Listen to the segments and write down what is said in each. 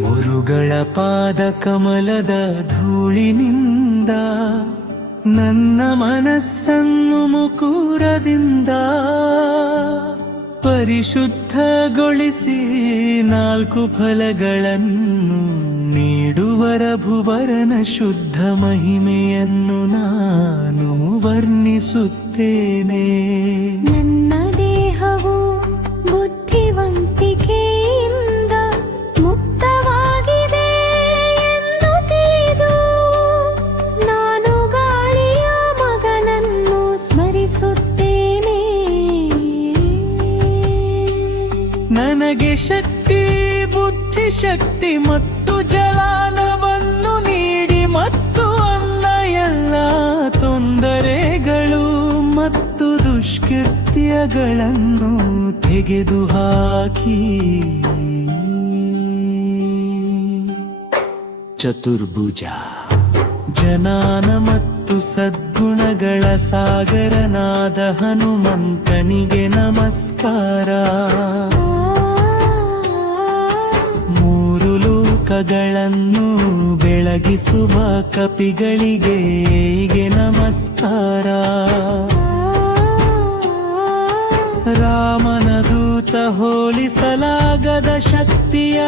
ಮುರುಗಳ ಪಾದ ಕಮಲದ ಧೂಳಿನಿಂದ ನನ್ನ ಮನಸ್ಸನ್ನು ಮುಕುರದಿಂದ ಪರಿಶುದ್ಧಗೊಳಿಸಿ 4 ಫಲಗಳನ್ನು ನೀಡುವರ ಭುವರನ ಶುದ್ಧ ಮಹಿಮೆಯನ್ನು ನಾನು ವರ್ಣಿಸುತ್ತೇನೆ. ನನ್ನ ದೇಹವು ಬುದ್ಧಿವಂತಿಕೆಯಿಂದ ಮುಕ್ತವಾಗಿದೆ ಎಂದು ತಿಳಿದು ನಾನು ಗಾಳಿಯ ಮಗನನ್ನು ಸ್ಮರಿಸುತ್ತೇನೆ. ನನಗೆ ಶಕ್ತಿ, ಬುದ್ಧಿಶಕ್ತಿ ಮತ್ತು ಜಲಾನವನ್ನು ನೀಡಿ ಮತ್ತು ಅನ್ನ ಎಲ್ಲ ತೊಂದರೆಗಳು ಮತ್ತು ದುಷ್ಕೃತ್ಯಗಳನ್ನು ತೆಗೆದುಹಾಕಿ ಚತುರ್ಭುಜ ಜ್ಞಾನ ಮತ್ತು ಸದ್ಗುಣಗಳ ಸಾಗರನಾದ ಹನುಮಂತನಿಗೆ ನಮಸ್ಕಾರ. 3 ಲೋಕಗಳನ್ನು ಬೆಳಗಿಸುವ ಕಪಿಗಳಿಗೆ ನಮಸ್ಕಾರ. ರಾಮನ ದೂತ ಹೋಲಿಸಲಾಗದ ಶಕ್ತಿಯ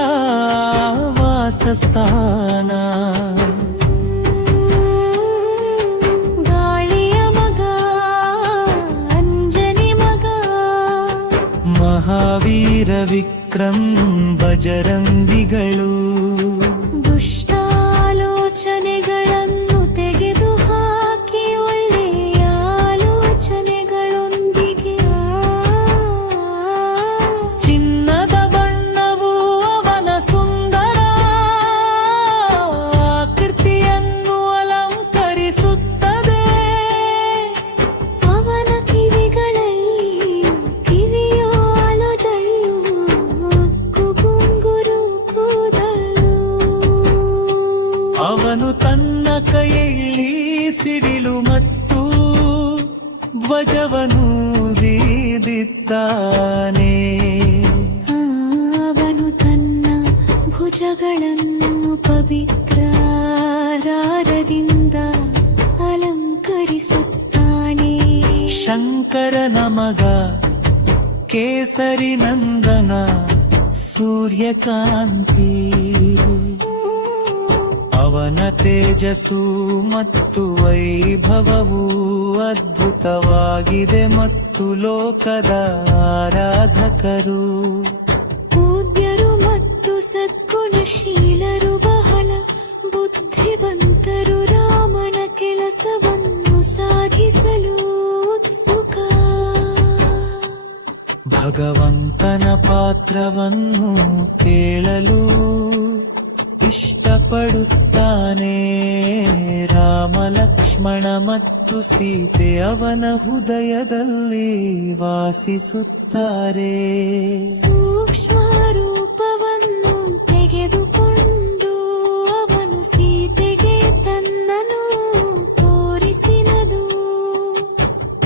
ವಾಸಸ್ಥಾನ. ಗಾಳಿಯ ಮಗ ಅಂಜನಿ ಮಗ ಮಹಾವೀರ ವಿಕ್ರಮ್ ಬಜರಂಗಿಗಳು ದುಷ್ಟಾಲೋಚನೆಗಳನ್ನು ತೆಗೆದುಹಾಕಿ ಒಳ್ಳೆಯ ಆಲೋಚನೆಗಳೊಂದಿಗೆ ಚಿನ್ನದ ಬಣ್ಣವು ಅವನ ಸುಂದರ ಆಕೃತಿಯನ್ನು ಅಲಂಕರಿಸುತ್ತದೆ. ಅವನ ಕಿವಿಗಳಲ್ಲಿ ಕಿವಿಯೋಳು ಜಳ್ಳು ಕುಗುಂಗುರು ಕೂದಲು. ಅವನು ತನ್ನ ಕೈಯಲ್ಲಿ ಸಿಡಿಲು ಮತ್ತು ಧ್ವಜವನ್ನು ಊದಿದ್ದಾನೆ. ಅವನು ತನ್ನ ಭುಜಗಳನ್ನು ಪವಿತ್ರ ರಾರದಿಂದ ಅಲಂಕರಿಸುತ್ತಾನೆ. ಶಂಕರನ ಮಗ ಕೇಸರಿ ನಂದನ ಸೂರ್ಯಕಾಂತಿ. ಅವನ ತೇಜಸ್ಸು ಮತ್ತು ವೈಭವವು ಅದ್ಭುತವಾಗಿದೆ ಮತ್ತು ಲೋಕದ ಆರಾಧಕರು ಪೂಜ್ಯರು ಮತ್ತು ಸದ್ಗುಣಶೀಲರು ಬಹಳ ಬುದ್ಧಿವಂತರು ರಾಮನ ಕೆಲಸವನ್ನು ಸಾಧಿಸಲು ಉತ್ಸುಕ. ಭಗವಂತನ ಪಾತ್ರವನ್ನು ಕೇಳಲು ಇಷ್ಟಪಡುತ್ತಾನೆ. ರಾಮ, ಲಕ್ಷ್ಮಣ ಮತ್ತು ಸೀತೆ ಅವನ ಹೃದಯದಲ್ಲಿ ವಾಸಿಸುತ್ತಾರೆ. ಸೂಕ್ಷ್ಮ ರೂಪವನ್ನು ತೆಗೆದುಕೊಂಡು ಅವನು ಸೀತೆಗೆ ತನ್ನನ್ನು ತೋರಿಸಿನದು.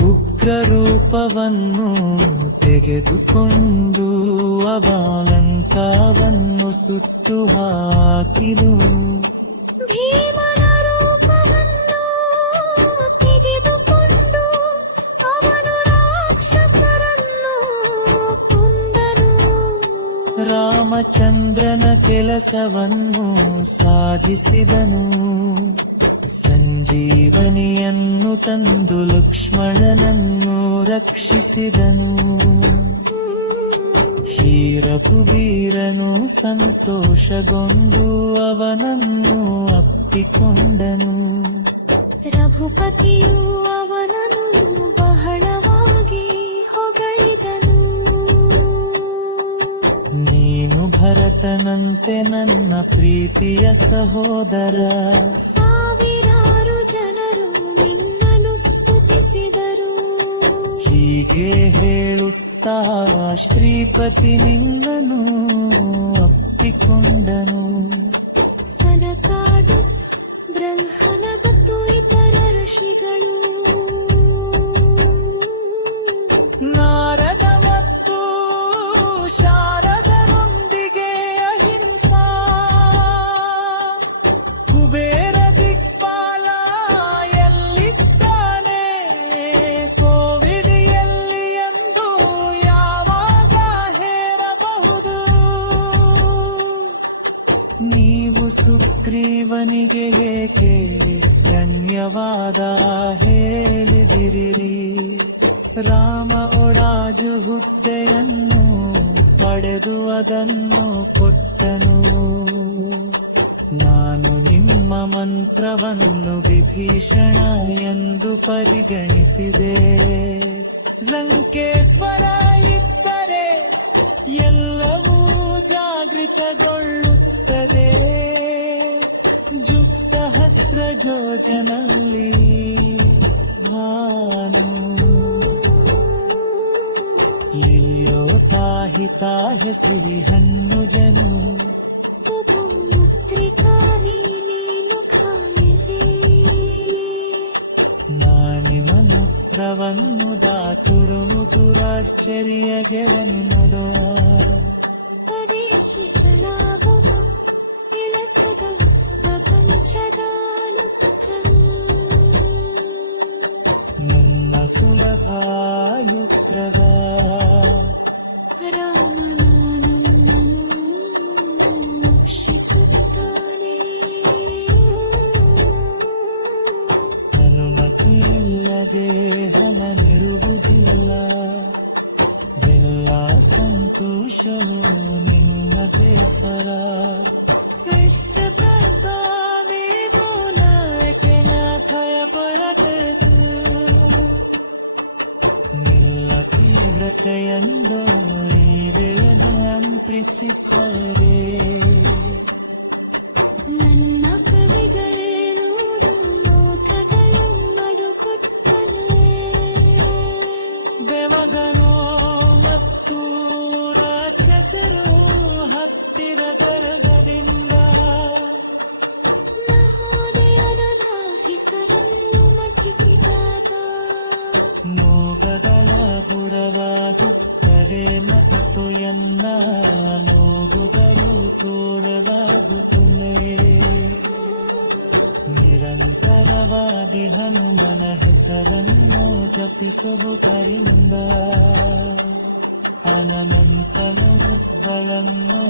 ಉಗ್ರ ರೂಪವನ್ನು ತೆಗೆದುಕೊಂಡು ಅವಲಂಕವನ್ನು ಸುಟ್ಟು ಹಾಕಿದು. ಭೀಮನ ರೂಪವನ್ನು ತೆಗೆದುಕೊಂಡು ಅವನು ರಾಕ್ಷಸರನ್ನು ಕೊಂದನು. ರಾಮಚಂದ್ರನ ಕೆಲಸವನ್ನು ಸಾಧಿಸಿದನು. ಸಂಜೀವನಿಯನ್ನು ತಂದು ಲಕ್ಷ್ಮಣನನ್ನು ರಕ್ಷಿಸಿದನು. ಕ್ಷೀರಪುವೀರನು ಸಂತೋಷಗೊಂಡು ಅವನನ್ನು ಅಪ್ಪಿಕೊಂಡನು. ರಘುಪತಿಯು ಅವನನ್ನು ಬಹಳವಾಗಿ ಹೊಗಳಿದನು. ನೀನು ಭರತನಂತೆ ನನ್ನ ಪ್ರೀತಿಯ ಸಹೋದರ. ಸಾವಿರಾರು ಜನರು ನಿನ್ನನ್ನು ಸ್ತುತಿಸಿದರು. ಹೀಗೆ ಹೇಳುತ್ತಾ ಶ್ರೀಪತಿ ನಿನ್ನನು ಅಪ್ಪಿಕೊಂಡನು. ಸನಕಾಡು ಬ್ರಹ್ಮನ ಮತ್ತು ಇತರ ಋಷಿಗಳು ನಾರದ ಮತ್ತು ಶಾರದರೊಂದಿಗೆ ಅಹಿಂಸಾ ಸುಗ್ರೀವನಿಗೆ ಏಕೆ ಧನ್ಯವಾದ ಹೇಳಿದಿರಿ? ರಾಮ ಒಡಾಜು ಹುದ್ದೆಯನ್ನು ಪಡೆದು ಅದನ್ನು ಕೊಟ್ಟನು. ನಾನು ನಿಮ್ಮ ಮಂತ್ರವನ್ನು ವಿಭೀಷಣ ಎಂದು ಪರಿಗಣಿಸಿದೆ. ಲಂಕೇಶ್ವರ ಇದ್ದರೆ ಎಲ್ಲವೂ ಜಾಗೃತಗೊಳ್ಳುತ್ತದೆ. ಜುಗ್ಸಹಸ್ರ ಯೋಜನಲ್ಲಿ ಭಾನು ಲಿಯೋ ತಾಹಿ ತಾಹೆ ಸಿಹಿ ಹಣ್ಣು ಜನು ಕಪು ಮುತ್ರಿಕಾರಿ ನೀನು ಕಾಣಿದೆ. ನಾನಿಮ ಮುಖವನ್ನು ದಾಟುರುವುದು ಆಶ್ಚರ್ಯ ಗೆಳನಿ ನೋಡುವ. ಪರೀಕ್ಷಿಸಲಾಗುವ ವಿಳಸದ ಪ್ರಪಂಚದ ದುಃಖವು ನನ್ನ ಸುಲಭಾಯುತ್ರವ ರಾಮನಾನಮ್ಮನು ರಕ್ಷಿಸುತ್ತಾನೆ. ಅನುಮತಿಯಿಲ್ಲದೆ ಹಣನಿರುವುದಿಲ್ಲ. ಎಲ್ಲ ಸಂತೋಷವು ನಿನ್ನ ಬೇಸರ. ಶ್ರೇಷ್ಠ ತರ್ತಾವೇವೋ ನಾಯಕನ ಭಯಪಡಬೇಕು. ನಿಲ್ಲ ತೀವ್ರತೆಯಂದು ನೀವೆಯನ್ನು ಯಂತ್ರಿಸಿದ್ದಾರೆ. ನನ್ನ ಕವಿಗಳು ಲೋಕಗಳು ಮಡುಕುತ್ತನೆ. ಬೆಮಗನೋ ಮತ್ತು ರಾಕ್ಷಸರು ಹತ್ತಿರ ಬರಬರಿಂದ ನಹೋದಯನ ಹೆಸರನ್ನು ಮತಿಸಿದಾಗ ನೋಗಗಳ ಬುರವಾಗುತ್ತರೆ ಮತ್ತು ಎನ್ನ ನೋವುಗಳು ತೋರವಾಗುತ್ತಲೇ. ನಿರಂತರವಾಗಿ ಹನುಮನ ಹೆಸರನ್ನು ಜಪಿಸುವುದರಿಂದ ಹನುಮಂತನ ರೂಪಗಳನ್ನು